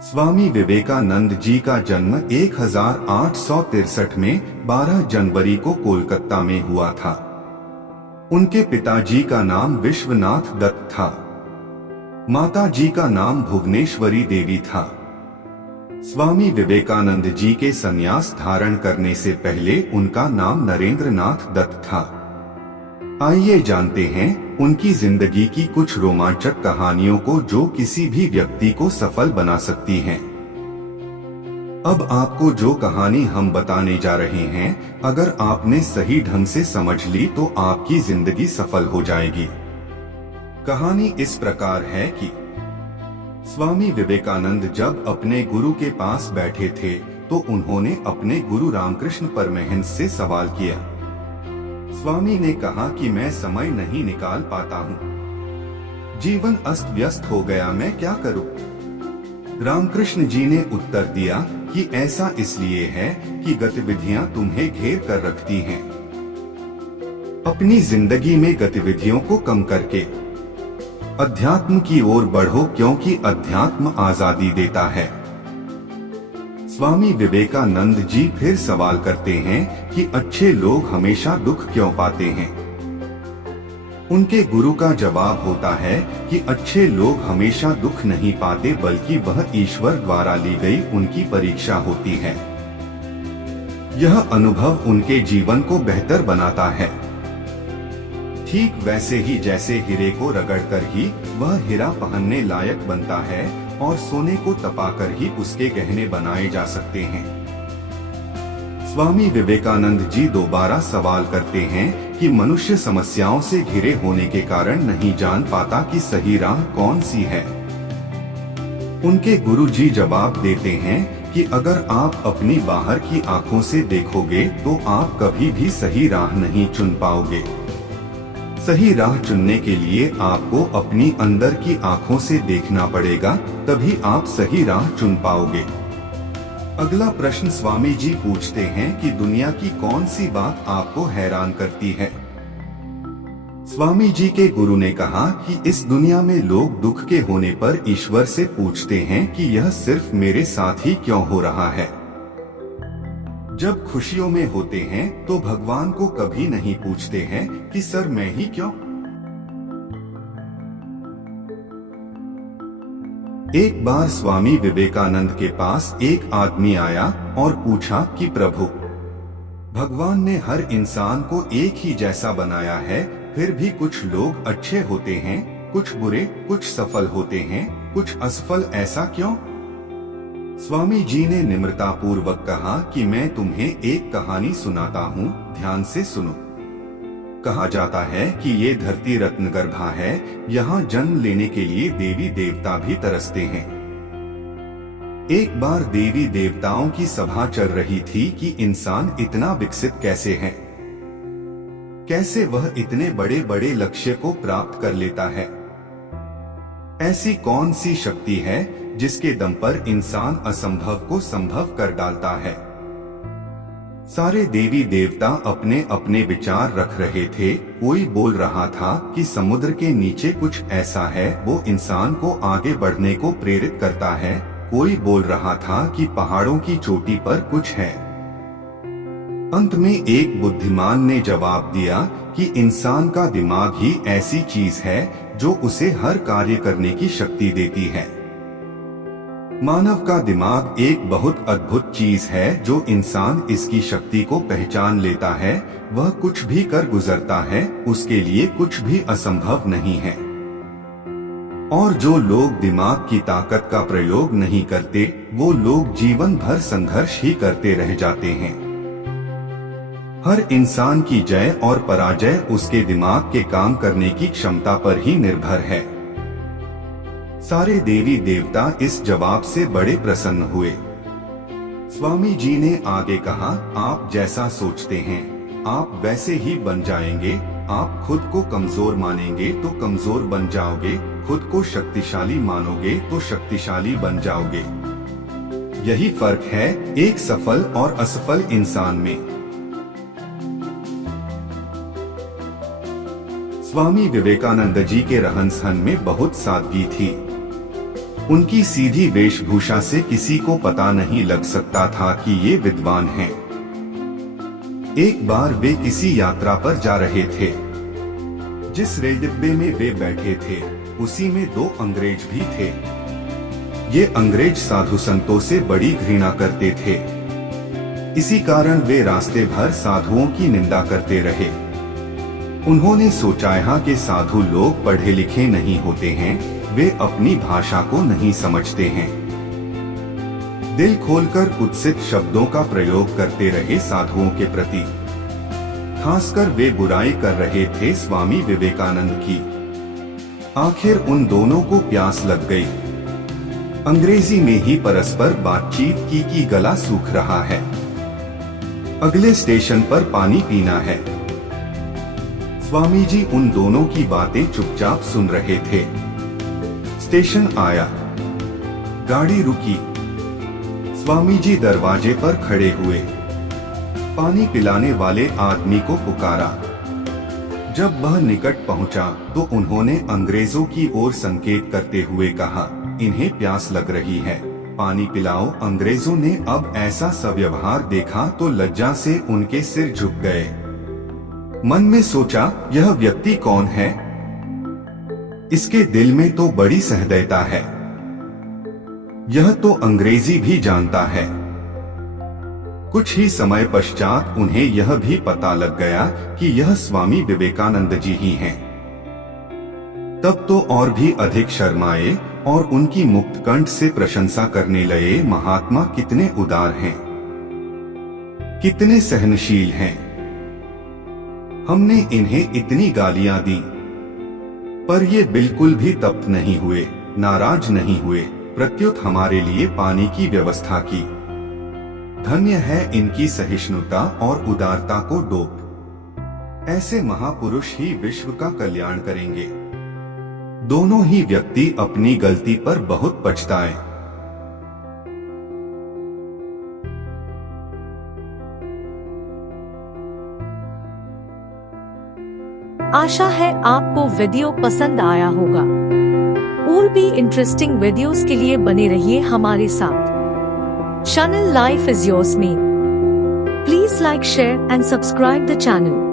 स्वामी विवेकानंद जी का जन्म 1863 में 12 जनवरी को कोलकाता में हुआ था। उनके पिताजी का नाम विश्वनाथ दत्त था। माता जी का नाम भुवनेश्वरी देवी था। स्वामी विवेकानंद जी के संन्यास धारण करने से पहले उनका नाम नरेंद्र नाथ दत्त था। आइए जानते हैं उनकी जिंदगी की कुछ रोमांचक कहानियों को जो किसी भी व्यक्ति को सफल बना सकती हैं। अब आपको जो कहानी हम बताने जा रहे हैं, अगर आपने सही ढंग से समझ ली तो आपकी जिंदगी सफल हो जाएगी। कहानी इस प्रकार है कि स्वामी विवेकानंद जब अपने गुरु के पास बैठे थे तो उन्होंने अपने गुरु रामकृष्ण परमहंस से सवाल किया। स्वामी ने कहा कि मैं समय नहीं निकाल पाता हूँ, जीवन अस्त व्यस्त हो गया, मैं क्या करूँ? रामकृष्ण जी ने उत्तर दिया कि ऐसा इसलिए है कि गतिविधियाँ तुम्हें घेर कर रखती हैं। अपनी जिंदगी में गतिविधियों को कम करके अध्यात्म की ओर बढ़ो, क्योंकि अध्यात्म आजादी देता है। स्वामी विवेकानंद जी फिर सवाल करते हैं कि अच्छे लोग हमेशा दुख क्यों पाते हैं? उनके गुरु का जवाब होता है कि अच्छे लोग हमेशा दुख नहीं पाते, बल्कि वह ईश्वर द्वारा ली गई उनकी परीक्षा होती है। यह अनुभव उनके जीवन को बेहतर बनाता है। ठीक वैसे ही जैसे हीरे को रगड़कर ही वह हीरा पहनने लायक बनता है और सोने को तपाकर ही उसके गहने बनाए जा सकते हैं। स्वामी विवेकानंद जी दोबारा सवाल करते हैं कि मनुष्य समस्याओं से घिरे होने के कारण नहीं जान पाता कि सही राह कौन सी है। उनके गुरु जी जवाब देते हैं कि अगर आप अपनी बाहर की आंखों से देखोगे तो आप कभी भी सही राह नहीं चुन पाओगे। सही राह चुनने के लिए आपको अपनी अंदर की आंखों से देखना पड़ेगा, तभी आप सही राह चुन पाओगे। अगला प्रश्न स्वामी जी पूछते हैं कि दुनिया की कौन सी बात आपको हैरान करती है? स्वामी जी के गुरु ने कहा कि इस दुनिया में लोग दुख के होने पर ईश्वर से पूछते हैं कि यह सिर्फ मेरे साथ ही क्यों हो रहा है। जब खुशियों में होते हैं तो भगवान को कभी नहीं पूछते हैं कि सर मैं ही क्यों। एक बार स्वामी विवेकानंद के पास एक आदमी आया और पूछा कि प्रभु, भगवान ने हर इंसान को एक ही जैसा बनाया है, फिर भी कुछ लोग अच्छे होते हैं, कुछ बुरे, कुछ सफल होते हैं, कुछ असफल, ऐसा क्यों? स्वामी जी ने निम्रता पूर्वक कहा कि मैं तुम्हें एक कहानी सुनाता हूँ, ध्यान से सुनो। कहा जाता है कि ये धरती रत्नगर्भा है, यहाँ जन्म लेने के लिए देवी देवता भी तरसते हैं। एक बार देवी देवताओं की सभा चल रही थी कि इंसान इतना विकसित कैसे है, कैसे वह इतने बड़े बड़े लक्ष्य को प्राप्त कर लेता है। ऐसी कौन सी शक्ति है जिसके दम पर इंसान असंभव को संभव कर डालता है। सारे देवी देवता अपने अपने विचार रख रहे थे। कोई बोल रहा था कि समुद्र के नीचे कुछ ऐसा है वो इंसान को आगे बढ़ने को प्रेरित करता है। कोई बोल रहा था कि पहाड़ों की चोटी पर कुछ है। अंत में एक बुद्धिमान ने जवाब दिया कि इंसान का दिमाग ही ऐसी चीज है जो उसे हर कार्य करने की शक्ति देती है। मानव का दिमाग एक बहुत अद्भुत चीज है। जो इंसान इसकी शक्ति को पहचान लेता है वह कुछ भी कर गुजरता है, उसके लिए कुछ भी असंभव नहीं है। और जो लोग दिमाग की ताकत का प्रयोग नहीं करते वो लोग जीवन भर संघर्ष ही करते रह जाते हैं। हर इंसान की जय और पराजय उसके दिमाग के काम करने की क्षमता पर ही निर्भर है। सारे देवी देवता इस जवाब से बड़े प्रसन्न हुए। स्वामी जी ने आगे कहा, आप जैसा सोचते हैं आप वैसे ही बन जाएंगे। आप खुद को कमजोर मानेंगे तो कमजोर बन जाओगे, खुद को शक्तिशाली मानोगे तो शक्तिशाली बन जाओगे। यही फर्क है एक सफल और असफल इंसान में। स्वामी विवेकानंद जी के रहन सहन में बहुत सादगी थी। उनकी सीधी वेशभूषा से किसी को पता नहीं लग सकता था कि ये विद्वान हैं। एक बार वे किसी यात्रा पर जा रहे थे। जिस रेल डिब्बे में वे बैठे थे उसी में 2 अंग्रेज भी थे। ये अंग्रेज साधु संतों से बड़ी घृणा करते थे। इसी कारण वे रास्ते भर साधुओं की निंदा करते रहे। उन्होंने सोचा यहाँ के साधु लोग पढ़े लिखे नहीं होते हैं, वे अपनी भाषा को नहीं समझते हैं। दिल खोलकर कुत्सित शब्दों का प्रयोग करते रहे साधुओं के प्रति। खासकर वे बुराई कर रहे थे स्वामी विवेकानंद की। आखिर उन दोनों को प्यास लग गई। अंग्रेजी में ही परस्पर बातचीत की कि गला सूख रहा है, अगले स्टेशन पर पानी पीना है। स्वामी जी उन दोनों की बातें चुपचाप सुन रहे थे। स्टेशन आया, गाड़ी रुकी। स्वामी जी दरवाजे पर खड़े हुए, पानी पिलाने वाले आदमी को पुकारा। जब वह निकट पहुंचा तो उन्होंने अंग्रेजों की ओर संकेत करते हुए कहा, इन्हें प्यास लग रही है, पानी पिलाओ। अंग्रेजों ने अब ऐसा सव्यवहार देखा तो लज्जा से उनके सिर झुक गए। मन में सोचा, यह व्यक्ति कौन है? इसके दिल में तो बड़ी सहृदयता है, यह तो अंग्रेजी भी जानता है। कुछ ही समय पश्चात उन्हें यह भी पता लग गया कि यह स्वामी विवेकानंद जी ही हैं। तब तो और भी अधिक शर्माए और उनकी मुक्त कंठ से प्रशंसा करने लगे। महात्मा कितने उदार हैं, कितने सहनशील हैं। हमने इन्हें इतनी गालियां दी पर ये बिल्कुल भी तप्त नहीं हुए, नाराज नहीं हुए, प्रत्युत हमारे लिए पानी की व्यवस्था की। धन्य है इनकी सहिष्णुता और उदारता को डोप। ऐसे महापुरुष ही विश्व का कल्याण करेंगे। दोनों ही व्यक्ति अपनी गलती पर बहुत पछताए। आशा है आपको वीडियो पसंद आया होगा। और भी इंटरेस्टिंग वीडियोस के लिए बने रहिए हमारे साथ। चैनल लाइफ इज योर्स में। Please like, share and subscribe the channel.